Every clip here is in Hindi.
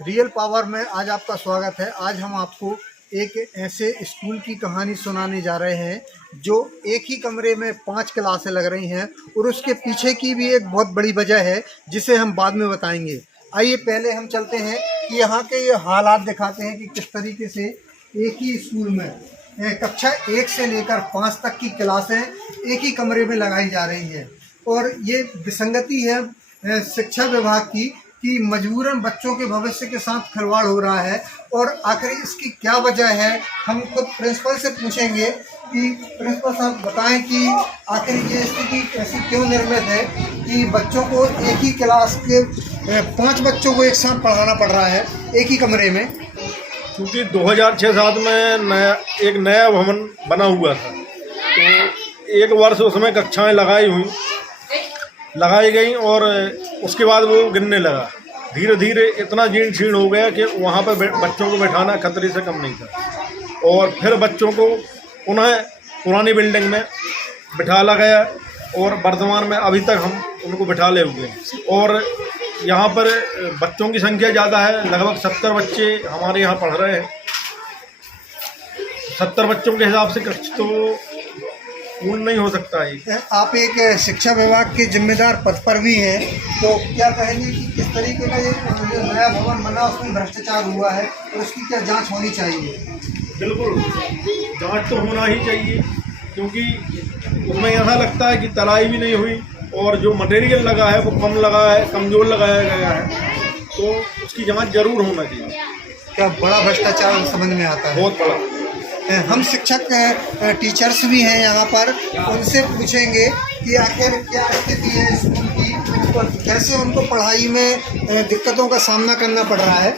रियल पावर में आज आपका स्वागत है। आज हम आपको एक ऐसे स्कूल की कहानी सुनाने जा रहे हैं जो एक ही कमरे में 5 क्लासें लग रही हैं और उसके पीछे की भी एक बहुत बड़ी वजह है जिसे हम बाद में बताएंगे। आइए पहले हम चलते हैं कि यहाँ के ये हालात दिखाते हैं कि किस तरीके से एक ही स्कूल में कक्षा 1 से लेकर 5 तक की क्लासें एक ही कमरे में लगाई जा रही हैं। और ये विसंगति है शिक्षा विभाग की कि मजबूरन बच्चों के भविष्य के साथ खिलवाड़ हो रहा है। और आखिर इसकी क्या वजह है, हम खुद प्रिंसिपल से पूछेंगे कि प्रिंसिपल साहब बताएं कि आखिर ये स्थिति ऐसी क्यों निर्मित है कि बच्चों को एक ही क्लास के 5 बच्चों को एक साथ पढ़ाना पड़ रहा है एक ही कमरे में। क्योंकि 2006-07 में एक नया भवन बना हुआ था, तो एक वर्ष उसमें कक्षाएं लगाई गई और उसके बाद वो गिरने लगा। धीरे धीरे इतना जीर्ण शीर्ण हो गया कि वहाँ पर बच्चों को बैठाना खतरे से कम नहीं था। और फिर बच्चों को पुनः पुरानी बिल्डिंग में बिठाला गया और वर्तमान में अभी तक हम उनको बिठा ले हुए। और यहाँ पर बच्चों की संख्या ज़्यादा है, लगभग 70 बच्चे हमारे यहाँ पढ़ रहे हैं। 70 बच्चों के हिसाब से कक्षा तो पूर्ण नहीं हो सकता है। आप एक शिक्षा विभाग के जिम्मेदार पद पर भी हैं, तो क्या कहेंगे कि किस तरीके का ये नया भवन बना उसमें भ्रष्टाचार हुआ है और उसकी क्या जांच होनी चाहिए? बिल्कुल जांच तो होना ही चाहिए, क्योंकि उसमें ऐसा लगता है कि तलाई भी नहीं हुई और जो मटेरियल लगा है वो कम लगा है, कमज़ोर लगाया गया है, तो उसकी जांच जरूर होना चाहिए। क्या बड़ा भ्रष्टाचार समझ में आता है? बहुत बड़ा। हम शिक्षक टीचर्स भी हैं यहाँ पर, उनसे पूछेंगे कि आखिर क्या स्थिति है स्कूल की और कैसे उनको पढ़ाई में दिक्कतों का सामना करना पड़ रहा है।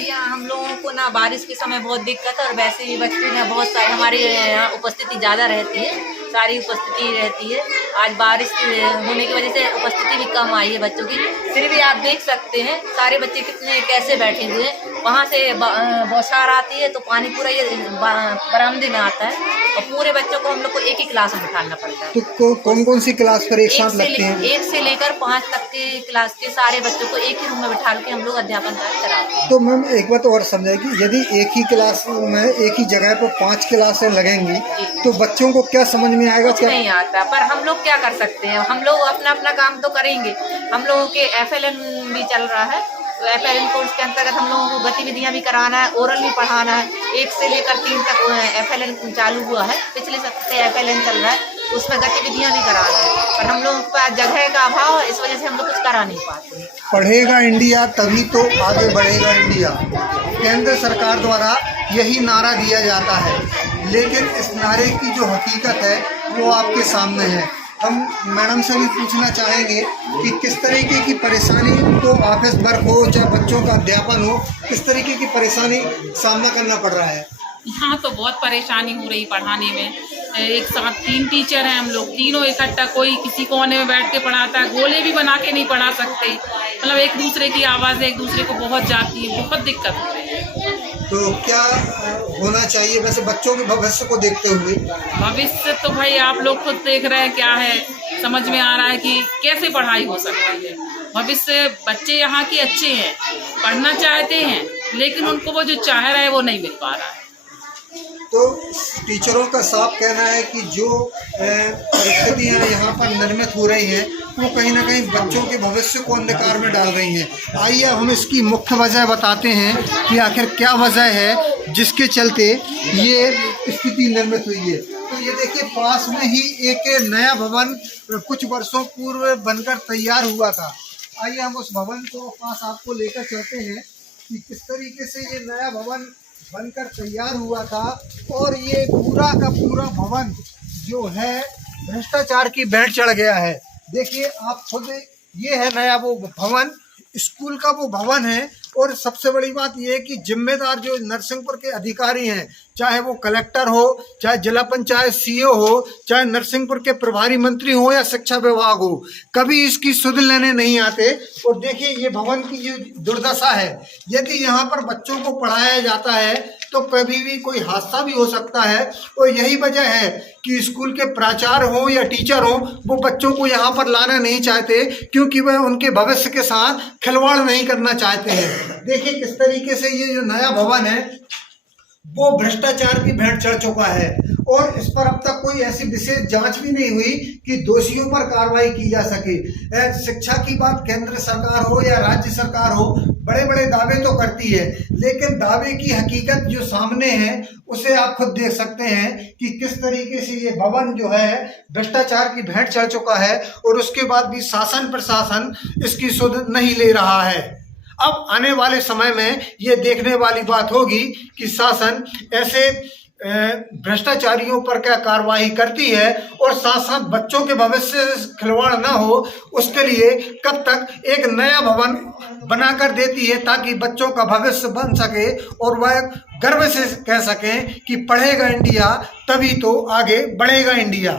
यहाँ हम लोगों को ना बारिश के समय बहुत दिक्कत है और वैसे भी बच्चे ना बहुत सारे हमारे यहाँ उपस्थिति ज़्यादा रहती है, सारी उपस्थिति रहती है। आज बारिश होने की वजह से उपस्थिति भी कम आई है बच्चों की, फिर भी आप देख सकते हैं सारे बच्चे कितने कैसे बैठे हुए हैं। वहाँ से बौछार आती है तो पानी पूरा ये बरामदे में आता है और पूरे बच्चों को हम लोग को एक ही क्लास में बिठाना पड़ता है। तो कौन कौन सी क्लास पर एक साथ लगते हैं? 1 से लेकर 5 तक के क्लास के सारे बच्चों को एक ही रूम में बिठा के हम लोग अध्यापन कार्य कराते हैं। तो मैम एक बात और समझाइए कि यदि एक ही क्लास में एक ही जगह पर 5 क्लासें लगेंगी तो बच्चों को क्या समझ में आएगा? क्या नहीं आता, पर हम लोग क्या कर सकते हैं, हम लोग अपना अपना काम तो करेंगे। हम लोगों के FLN भी चल रहा है, तो FLN कोर्स के अंतर्गत हम लोगों को गतिविधियां भी कराना है, ओरल भी पढ़ाना है। 1 से लेकर 3 तक FLN चालू हुआ है, पिछले सप्ताह से FLN चल रहा है, उसमें गतिविधियां भी कराना है। पर हम लोगों के पास जगह का अभाव है, इस वजह से हम लोग कुछ करा नहीं पाते। पढ़ेगा इंडिया तभी तो आगे बढ़ेगा इंडिया, केंद्र सरकार द्वारा यही नारा दिया जाता है, लेकिन इस नारे की जो हकीकत है वो आपके सामने है। हम मैडम से भी पूछना चाहेंगे कि किस तरीके की परेशानी, तो ऑफिस वर्क हो चाहे बच्चों का अध्यापन हो, किस तरीके की परेशानी सामना करना पड़ रहा है? यहाँ तो बहुत परेशानी हो रही पढ़ाने में। एक साथ 3 टीचर हैं हम लोग, तीनों इकट्ठा, कोई किसी कोने में बैठ के पढ़ाता है, गोले भी बना के नहीं पढ़ा सकते। मतलब एक दूसरे की आवाज़ें एक दूसरे को बहुत जाती है, बहुत दिक्कत हो रही है। तो क्या होना चाहिए वैसे बच्चों के भविष्य को देखते हुए? भविष्य तो भाई आप लोग खुद देख रहे हैं क्या है, समझ में आ रहा है कि कैसे पढ़ाई हो सकती है। भविष्य बच्चे यहाँ के अच्छे हैं, पढ़ना चाहते हैं, लेकिन उनको वो जो चाह रहा है वो नहीं मिल पा रहा है। तो टीचरों का साफ कहना है कि जो परिस्थितियाँ यहाँ पर निर्मित हो रही हैं वो कहीं ना कहीं बच्चों के भविष्य को अंधकार में डाल रही हैं। आइए हम इसकी मुख्य वजह बताते हैं कि आखिर क्या वजह है जिसके चलते ये स्थिति निर्मित हुई है। तो ये देखिए पास में ही एक नया भवन कुछ वर्षों पूर्व बनकर तैयार हुआ था। आइए हम उस भवन को पास आपको लेकर चलते हैं कि किस तरीके से ये नया भवन बनकर तैयार हुआ था। और ये पूरा का पूरा भवन जो है भ्रष्टाचार की भेंट चढ़ गया है। देखिए आप खुद, ये है नया वो भवन, स्कूल का वो भवन है। और सबसे बड़ी बात यह है कि जिम्मेदार जो नरसिंहपुर के अधिकारी हैं, चाहे वो कलेक्टर हो, चाहे जिला पंचायत CO हो, चाहे नरसिंहपुर के प्रभारी मंत्री हो या शिक्षा विभाग हो, कभी इसकी सुध लेने नहीं आते। और देखिए ये भवन की जो दुर्दशा है, यदि यहाँ पर बच्चों को पढ़ाया जाता है तो कभी भी कोई हादसा भी हो सकता है। और यही वजह है कि स्कूल के प्राचार्य हो या टीचर हो, वो बच्चों को यहाँ पर लाना नहीं चाहते, क्योंकि वह उनके भविष्य के साथ खिलवाड़ नहीं करना चाहते हैं। देखिए किस तरीके से ये जो नया भवन है वो भ्रष्टाचार की भेंट चढ़ चुका है, और इस पर अब तक कोई ऐसी विशेष जांच भी नहीं हुई कि दोषियों पर कार्रवाई की जा सके। शिक्षा की बात केंद्र सरकार हो या राज्य सरकार हो, बड़े बड़े दावे तो करती है, लेकिन दावे की हकीकत जो सामने है उसे आप खुद देख सकते हैं कि किस तरीके से ये भवन जो है भ्रष्टाचार की भेंट चढ़ चुका है, और उसके बाद भी शासन प्रशासन इसकी सुध नहीं ले रहा है। अब आने वाले समय में ये देखने वाली बात होगी कि शासन ऐसे भ्रष्टाचारियों पर क्या कार्रवाई करती है, और साथ साथ बच्चों के भविष्य से खिलवाड़ ना हो उसके लिए कब तक एक नया भवन बनाकर देती है, ताकि बच्चों का भविष्य बन सके और वह गर्व से कह सकें कि पढ़ेगा इंडिया तभी तो आगे बढ़ेगा इंडिया।